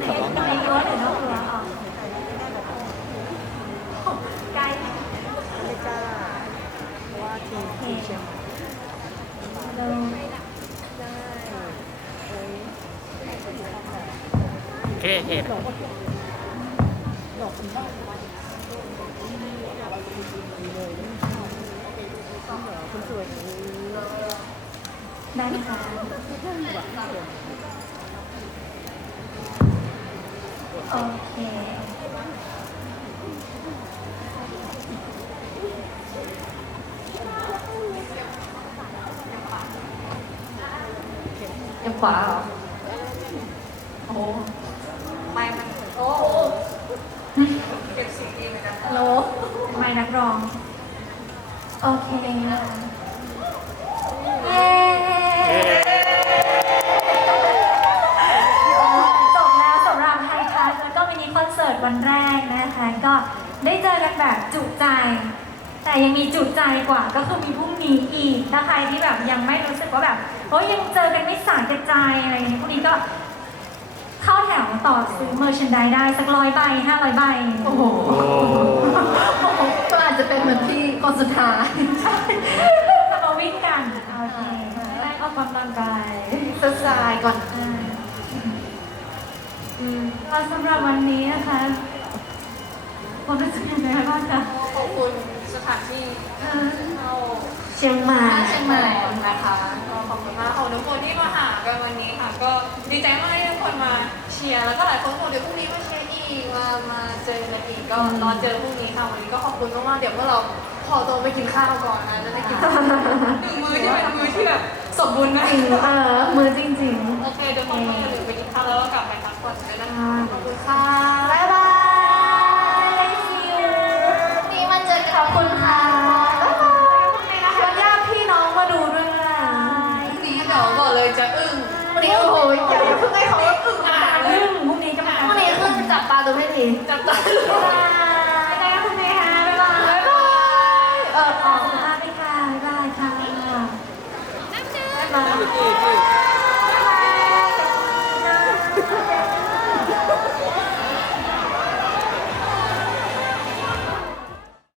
แต่ว่าในรั้วหรือนอกรั้วอ๋อไกลไม่กล้าเพราะว่าทีมทีมเชียงใหม่เราโอเคโอเคหลอกคุณบ้างคุณสวยได้ไหมคะ โอเคยังขวาเหรอ โอ้ไม่มันโอ้เก็บสิ่งดีเหมือนกันฮัลโหลไม่นักร้อง โอเค มินิคอนเสิร์ตวันแรกนะคะ ก็ได้เจอกันแบบจุใจ แต่ยังมีจุใจกว่าก็คือมีพรุ่งนี้อีกถ้าใครที่แบบยังไม่รู้สึกว่าแบบโอ้ยยังเจอกันไม่สาแก่ใจอะไรอย่างเงี้ยพรุ่งนี้ก็ เข้าแถวต่อซื้อเมอร์ชันไดได้สักร้อยใบห้าร้อยใบโอ้โหก็อาจจะเป็นเหมือนที่คนสุดท้ายจะมาวิ่งกันโอเคได้ออกกำลังกายสดใสก่อน อ่าอืมก็สำหรับวันนี้นะคะผมรู้สึกยังไงบ้างคะขอบคุณสถานที่เข้าเชียงใหม่เชียงใหม่นะคะก็ขอบคุณมากขอบคุณทุกคนที่มาหากันวันนี้ค่ะ ก็ดีใจมากที่ทุกคนมาเชียร์แล้วก็หลายคนบอกเดี๋ยวพรุ่งนี้มาเชียร์อีกมามาเจอกันอีกก็รอเจอพรุ่งนี้ค่ะวันนี้ก็ขอบคุณมากๆเดี๋ยวพวกเราขอตัวไปกินข้าวก่อนนะจะได้กินหนึ่งมื้อที่เป็นมื้อที่แบบสมบูรณ์มาก เออ มือจริง โอเคเดี๋ยวคนก็อย่าลืมไปกินข้าวแล้วก็กลับไปพักผ่อนกันนะคะขอบคุณค่ะ ๆ บ๊ายบาย see you นี่มาเจอกันขอบคุณค่ะ บ๊ายบายชวนญาติพี่น้องมาดูด้วยนะ พรุ่งนี้เดี๋ยวบอกเลยจะอึ้ง วั นนี้โอ้โหอย่าอย่าเพิ่งให้เขาอึ้งอะซึ่งพรุ่งนี้จะมาวันนี้ขึ้นจับตาดูให้ดีจับตาบ๊ายบายได้คุณเมย์ค่ะบ๊ายบายบ๊ายบายเออขอบคุณมากเลยค่ะบ๊ายบายค่ะบ๊ายบาย